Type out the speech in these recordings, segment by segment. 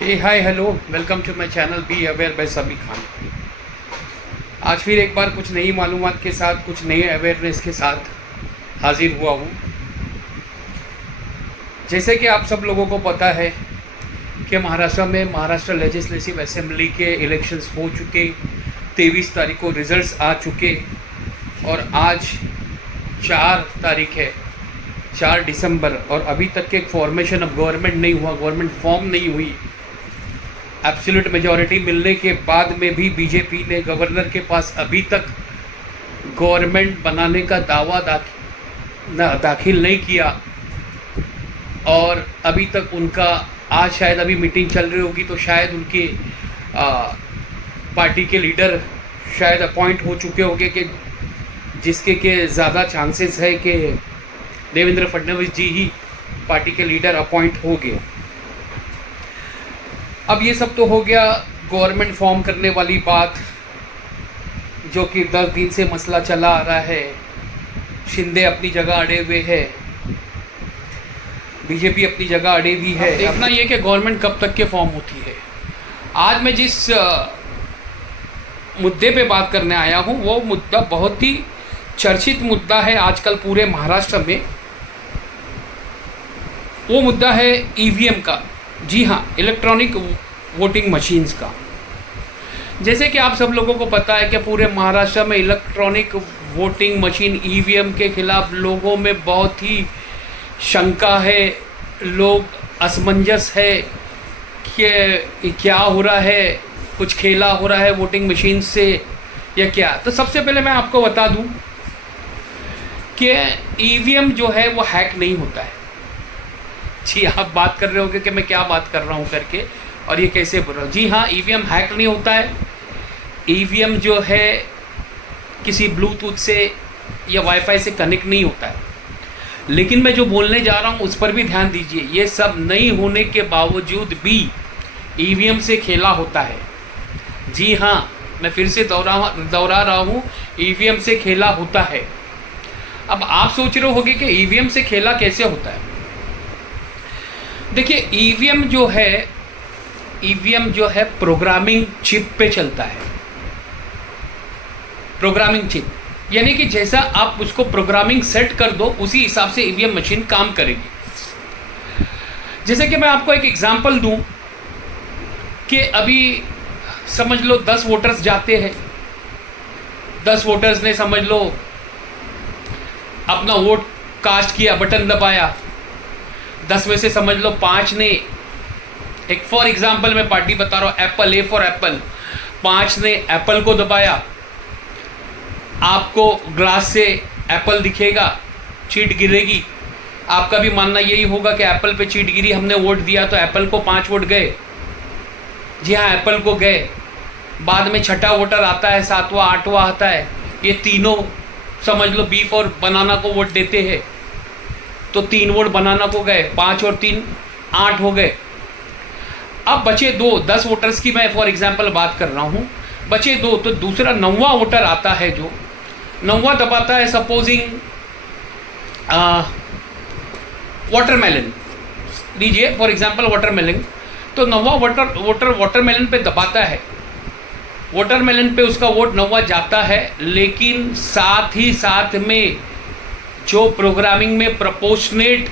Hey hi hello welcome to my channel be aware by Sami Khan. आज फिर एक बार कुछ नई मालूमात के साथ कुछ नए अवेयरनेस के साथ हाजिर हुआ हूँ। जैसे कि आप सब लोगों को पता है कि महाराष्ट्र में महाराष्ट्र लेजिस्लेटिव असेंबली के इलेक्शंस हो चुके, 23 तारीख को रिजल्ट्स आ चुके और आज 4 तारीख है, 4 दिसंबर, और अभी तक के फॉर्मेशन ऑफ गवर्नमेंट नहीं हुआ, गवर्नमेंट फॉर्म नहीं हुई। एब्सोल्यूट मेजॉरिटी मिलने के बाद में भी बीजेपी ने गवर्नर के पास अभी तक गवर्नमेंट बनाने का दावा दाखिल नहीं किया और अभी तक उनका आज शायद अभी मीटिंग चल रही होगी तो शायद उनके पार्टी के लीडर शायद अपॉइंट हो चुके होंगे कि जिसके के ज़्यादा चांसेस है कि देवेंद्र फडणवीस जी ही पार्टी के लीडर अपॉइंट हो गए। अब ये सब तो हो गया गवर्नमेंट फॉर्म करने वाली बात, जो कि 10 दिन से मसला चला आ रहा है। शिंदे अपनी जगह अड़े हुए है, बीजेपी अपनी जगह अड़े हुई है। देखना ये कि गवर्नमेंट कब तक के फॉर्म होती है। आज मैं जिस मुद्दे पे बात करने आया हूँ वो मुद्दा बहुत ही चर्चित मुद्दा है आजकल पूरे महाराष्ट्र में। वो मुद्दा है ईवीएम का। जी हाँ, इलेक्ट्रॉनिक वोटिंग मशीन्स का। जैसे कि आप सब लोगों को पता है कि पूरे महाराष्ट्र में इलेक्ट्रॉनिक वोटिंग मशीन ईवीएम के खिलाफ लोगों में बहुत ही शंका है, लोग असमंजस है कि क्या हो रहा है, कुछ खेला हो रहा है वोटिंग मशीन से या क्या। तो सबसे पहले मैं आपको बता दूं कि ईवीएम जो है वो हैक नहीं होता है। जी, आप बात कर रहे होगे कि मैं क्या बात कर रहा हूँ करके और ये कैसे बोल रहा हूँ। जी हाँ, ईवीएम हैक नहीं होता है। ईवीएम जो है किसी ब्लूटूथ से या वाईफाई से कनेक्ट नहीं होता है। लेकिन मैं जो बोलने जा रहा हूँ उस पर भी ध्यान दीजिए। ये सब नहीं होने के बावजूद भी ईवीएम से खेला होता है। जी हाँ, मैं फिर से दोहरा रहा हूँ, ईवीएम से खेला होता है। अब आप सोच रहे होगे कि ईवीएम से खेला कैसे होता है। देखिए, ईवीएम जो है प्रोग्रामिंग चिप पे चलता है। प्रोग्रामिंग चिप यानी कि जैसा आप उसको प्रोग्रामिंग सेट कर दो उसी हिसाब से ईवीएम मशीन काम करेगी। जैसे कि मैं आपको एक एग्जांपल दूं कि अभी समझ लो 10 वोटर्स जाते हैं। 10 वोटर्स ने समझ लो अपना वोट कास्ट किया, बटन दबाया। 10 में से समझ लो 5 ने, एक फॉर एग्जांपल मैं पार्टी बता रहा हूँ, एप्पल, ए फॉर एप्पल, 5 ने एप्पल को दबाया। आपको ग्लास से एप्पल दिखेगा, चीट गिरेगी। आपका भी मानना यही होगा कि एप्पल पे चीट गिरी, हमने वोट दिया तो एप्पल को 5 वोट गए। जी हाँ, एप्पल को गए। बाद में छठा वोटर आता है, 7वां 8वां आता है। ये तीनों समझ लो बी फॉर बनाना को वोट देते हैं तो 3 वोट बनाना को गए, 5 और 3 8 हो गए। अब बचे 2, 10 वोटर्स की मैं फॉर एग्जांपल बात कर रहा हूँ। बचे 2 तो दूसरा 9वां वोटर आता है, जो 9वां दबाता है। सपोजिंग वाटरमेलन लीजिए फॉर एग्जांपल, वाटरमेलन। तो 9वां वोटर वाटरमेलन पे दबाता है। वाटरमेलन पे उसका वोट 9वां जाता है, लेकिन साथ ही साथ में जो प्रोग्रामिंग में प्रोपोर्शनेट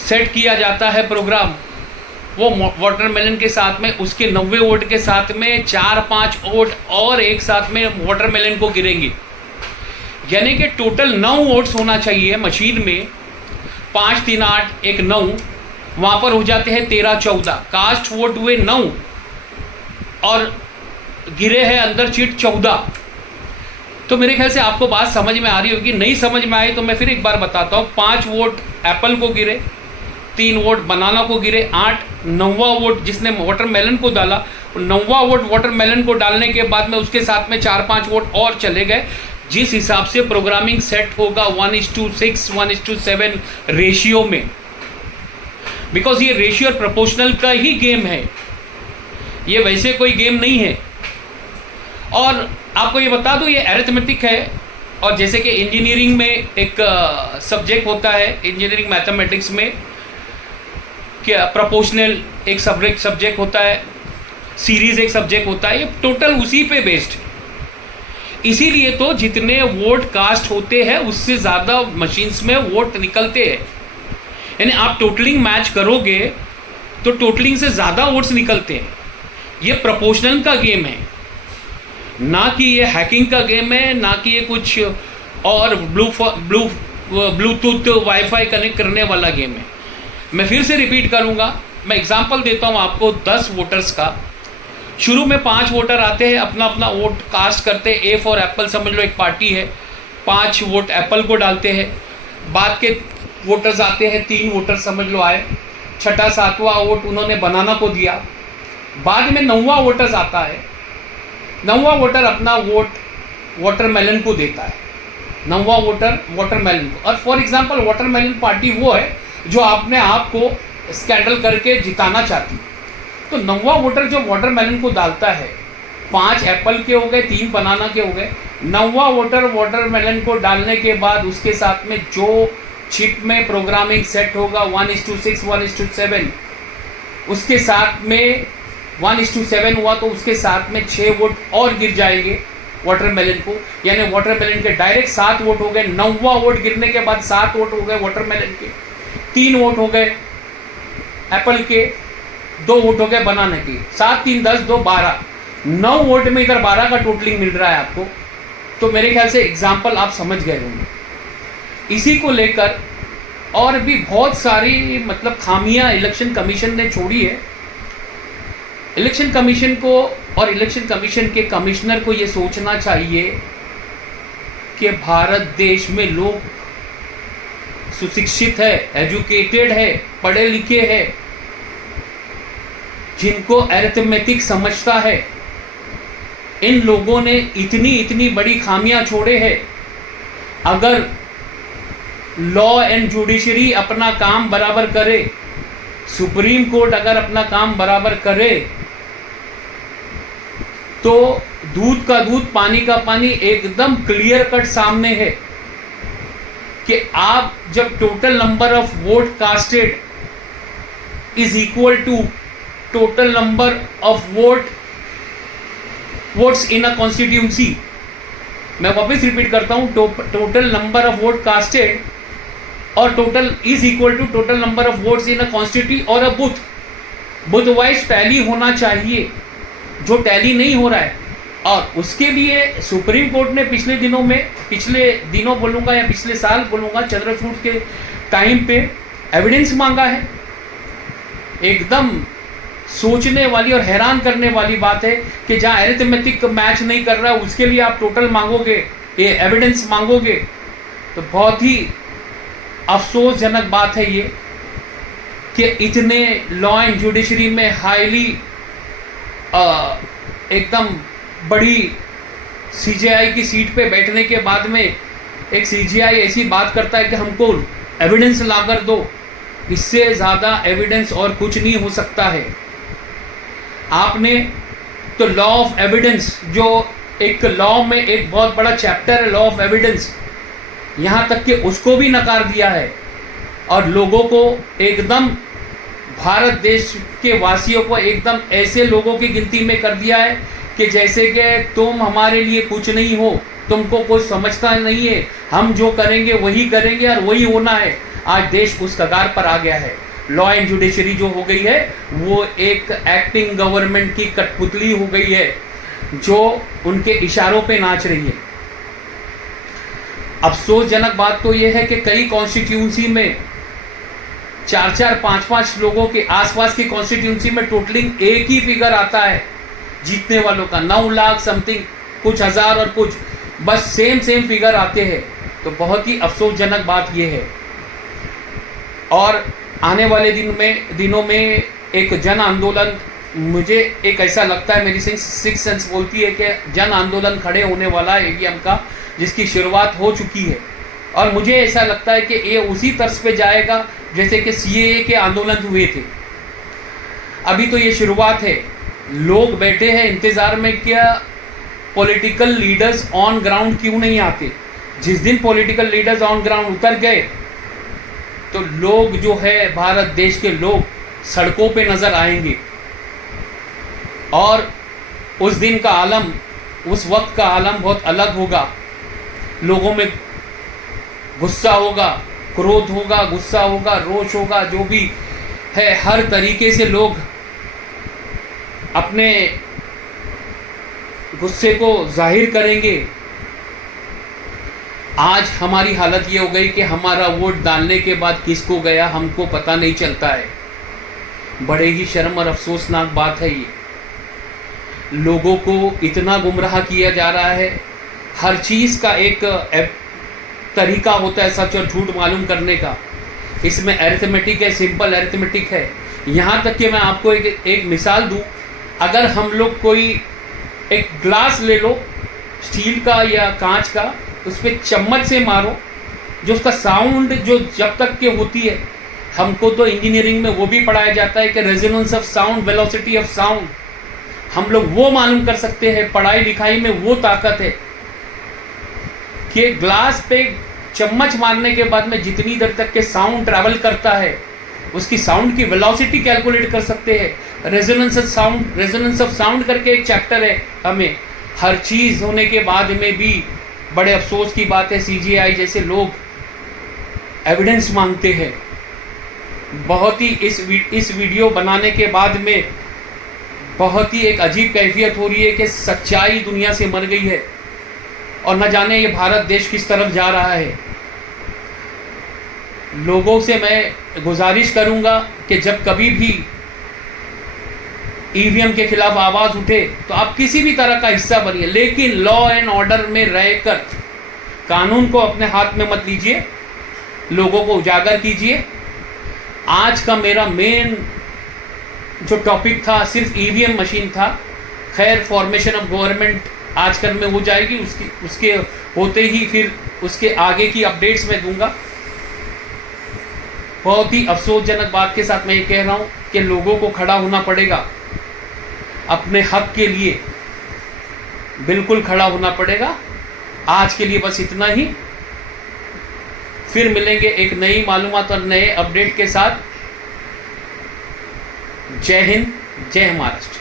सेट किया जाता है प्रोग्राम, वो वाटरमेलन के साथ में उसके 90 वोट के साथ में 4-5 वोट और एक साथ में वाटरमेलन को गिरेंगे। यानी कि टोटल 9 वोट्स होना चाहिए मशीन में। 5 3 8 1 9, वहाँ पर हो जाते हैं 13 14। कास्ट वोट हुए 9 और गिरे हैं अंदर चीट 14। तो मेरे ख्याल से आपको बात समझ में आ रही होगी। नहीं समझ में आई तो मैं फिर एक बार बताता हूँ। 5 वोट एप्पल को गिरे, 3 वोट बनाना को गिरे, 8 9वां वोट जिसने वाटरमेलन को डाला, 9वां वोट वाटरमेलन को डालने के बाद में उसके साथ में 4-5 वोट और चले गए। जिस हिसाब से प्रोग्रामिंग सेट होगा 1:6 1:7 रेशियो में, बिकॉज ये रेशियो प्रोपोर्शनल का ही गेम है, ये वैसे कोई गेम नहीं है। और आपको ये बता दूं, ये अरिथमेटिक है। और जैसे कि इंजीनियरिंग में एक सब्जेक्ट होता है, इंजीनियरिंग मैथमेटिक्स में क्या प्रोपोर्शनल एक सब्जेक्ट होता है, सीरीज एक सब्जेक्ट होता है, ये टोटल उसी पे बेस्ड है। इसीलिए तो जितने वोट कास्ट होते हैं उससे ज़्यादा मशीन्स में वोट निकलते हैं। यानी आप टोटलिंग मैच करोगे तो टोटलिंग से ज़्यादा वोट्स निकलते हैं। ये प्रोपोर्शनल का गेम है, ना कि ये हैकिंग का गेम है, ना कि ये कुछ और ब्लूटूथ वाईफाई कनेक्ट करने वाला गेम है। मैं फिर से रिपीट करूँगा, मैं एग्जांपल देता हूँ आपको 10 वोटर्स का। शुरू में 5 वोटर आते हैं, अपना अपना वोट कास्ट करते हैं। ए फॉर एप्पल समझ लो एक पार्टी है, 5 वोट एप्पल को डालते हैं। बाद के वोटर्स आते हैं, 3 वोटर समझ लो आए, छठा 7वां वोट उन्होंने बनाना को दिया। बाद में 9वां वोटर्स आता है, 9वां वोटर अपना वोट वाटरमेलन को देता है, 9वां वोटर वाटरमेलन को। और फॉर एग्जांपल वाटरमेलन पार्टी वो है जो अपने आप को स्कैंडल करके जिताना चाहती है। तो 9वां वोटर जो वाटरमेलन को डालता है, 5 एप्पल के हो गए, 3 बनाना के हो गए। 9वां वोटर वाटरमेलन को डालने के बाद उसके साथ में जो चिप में प्रोग्रामिंग सेट होगा 1:6, 1:7, उसके साथ में 1:7 हुआ तो उसके साथ में 6 वोट और गिर जाएंगे वाटरमेलन को। यानी वाटरमेलन के डायरेक्ट 7 वोट हो गए। 9वां वोट गिरने के बाद 7 वोट हो गए वाटरमेलन के, 3 वोट हो गए एप्पल के, 2 वोट हो गए बनाने के। 7, 3, 10, 2, 12, 9 वोट में इधर 12 का टोटलिंग मिल रहा है आपको। तो मेरे ख्याल से एग्जाम्पल आप समझ गए होंगे। इसी को लेकर और भी बहुत सारी मतलब खामियां इलेक्शन कमीशन ने छोड़ी है। इलेक्शन कमीशन को और इलेक्शन कमीशन के कमिश्नर को ये सोचना चाहिए कि भारत देश में लोग सुशिक्षित है, एजुकेटेड है, पढ़े लिखे हैं, जिनको अरिथमेटिक समझता है। इन लोगों ने इतनी बड़ी खामियां छोड़े हैं। अगर लॉ एंड जुडिशरी अपना काम बराबर करे, सुप्रीम कोर्ट अगर अपना काम बराबर करे, तो दूध का दूध पानी का पानी एकदम क्लियर कट सामने है कि आप जब total number of vote casted is equal to total number of votes in a constituency, मैं वापस रिपीट करता हूं, total number of vote casted और total is equal to total number of votes in a constituency और a booth wise tally होना चाहिए, जो tally नहीं हो रहा है। और उसके लिए सुप्रीम कोर्ट ने पिछले दिनों बोलूँगा या पिछले साल बोलूँगा, चंद्रचूड़ के टाइम पे एविडेंस मांगा है। एकदम सोचने वाली और हैरान करने वाली बात है कि जहाँ अरिथमेटिक मैच नहीं कर रहा उसके लिए आप टोटल मांगोगे, ये एविडेंस मांगोगे, तो बहुत ही अफसोसजनक बात है ये कि इतने लॉ एंड जुडिशरी में हाईली एकदम बड़ी सीजीआई की सीट पे बैठने के बाद में एक सीजीआई ऐसी बात करता है कि हमको एविडेंस लाकर दो। इससे ज़्यादा एविडेंस और कुछ नहीं हो सकता है। आपने तो लॉ ऑफ एविडेंस, जो एक लॉ में एक बहुत बड़ा चैप्टर है लॉ ऑफ एविडेंस, यहाँ तक कि उसको भी नकार दिया है और लोगों को एकदम, भारत देश के वासियों को एकदम ऐसे लोगों की गिनती में कर दिया है कि जैसे कि तुम हमारे लिए कुछ नहीं हो, तुमको कुछ समझता नहीं है, हम जो करेंगे वही करेंगे और वही होना है। आज देश उस कगार पर आ गया है। लॉ एंड जुडिशरी जो हो गई है वो एक एक्टिंग गवर्नमेंट की कठपुतली हो गई है, जो उनके इशारों पे नाच रही है। अफसोसजनक बात तो यह है कि कई कॉन्स्टिट्यूंसी में 4-4, 5-5 लोगों के आसपास की कॉन्स्टिट्यूंसी में टोटलिंग एक ही फिगर आता है जीतने वालों का, 9 लाख समथिंग, कुछ हज़ार और कुछ, बस सेम फिगर आते हैं। तो बहुत ही अफसोसजनक बात यह है। और आने वाले दिनों में एक जन आंदोलन, मुझे एक ऐसा लगता है, मेरी सिक्स सेंस बोलती है कि जन आंदोलन खड़े होने वाला है ईवीएम का, जिसकी शुरुआत हो चुकी है। और मुझे ऐसा लगता है कि ये उसी तर्ज पे जाएगा जैसे कि सीएए के आंदोलन हुए थे। अभी तो ये शुरुआत है, लोग बैठे हैं इंतज़ार में, क्या पॉलिटिकल लीडर्स ऑन ग्राउंड क्यों नहीं आते। जिस दिन पॉलिटिकल लीडर्स ऑन ग्राउंड उतर गए तो लोग जो है, भारत देश के लोग सड़कों पे नज़र आएंगे। और उस दिन का आलम, उस वक्त का आलम बहुत अलग होगा। लोगों में गुस्सा होगा, क्रोध होगा, गुस्सा होगा, रोष होगा, जो भी है हर तरीके से लोग अपने गुस्से को जाहिर करेंगे। आज हमारी हालत ये हो गई कि हमारा वोट डालने के बाद किसको गया हमको पता नहीं चलता है। बड़े ही शर्म और अफसोसनाक बात है ये। लोगों को इतना गुमराह किया जा रहा है। हर चीज़ का एक तरीका होता है सच और झूठ मालूम करने का। इसमें अरिथमेटिक है, सिंपल अरिथमेटिक है। यहाँ तक कि मैं आपको एक मिसाल दूँ। अगर हम लोग कोई एक ग्लास ले लो, स्टील का या कांच का, उस पर चम्मच से मारो, जो उसका साउंड जो जब तक के होती है, हमको तो इंजीनियरिंग में वो भी पढ़ाया जाता है कि resonance of sound, velocity of sound, हम लोग वो मालूम कर सकते हैं। पढ़ाई लिखाई में वो ताकत है कि ग्लास पे चम्मच मारने के बाद में जितनी देर तक के साउंड ट्रैवल करता है, उसकी साउंड की वेलोसिटी कैलकुलेट कर सकते हैं। रेजोनेंस ऑफ साउंड करके एक चैप्टर है हमें। हर चीज़ होने के बाद में भी बड़े अफसोस की बात है, CGI जैसे लोग एविडेंस मांगते हैं। बहुत ही इस वीडियो बनाने के बाद में बहुत ही एक अजीब कैफियत हो रही है कि सच्चाई दुनिया से मर गई है और न जाने ये भारत देश किस तरफ जा रहा है। लोगों से मैं गुजारिश करूंगा कि जब कभी भी EVM के खिलाफ आवाज़ उठे तो आप किसी भी तरह का हिस्सा बनिए, लेकिन लॉ एंड ऑर्डर में रहकर कानून को अपने हाथ में मत लीजिए, लोगों को उजागर कीजिए। आज का मेरा मेन जो टॉपिक था सिर्फ EVM मशीन था। खैर, फॉर्मेशन ऑफ गवर्नमेंट आजकल में हो जाएगी, उसके होते ही फिर उसके आगे की अपडेट्स मैं दूंगा। बहुत ही अफसोसजनक बात के साथ मैं ये कह रहा हूँ कि लोगों को खड़ा होना पड़ेगा अपने हक के लिए, बिल्कुल खड़ा होना पड़ेगा। आज के लिए बस इतना ही। फिर मिलेंगे एक नई मालूमात और नए अपडेट के साथ। जय हिंद, जय महाराष्ट्र।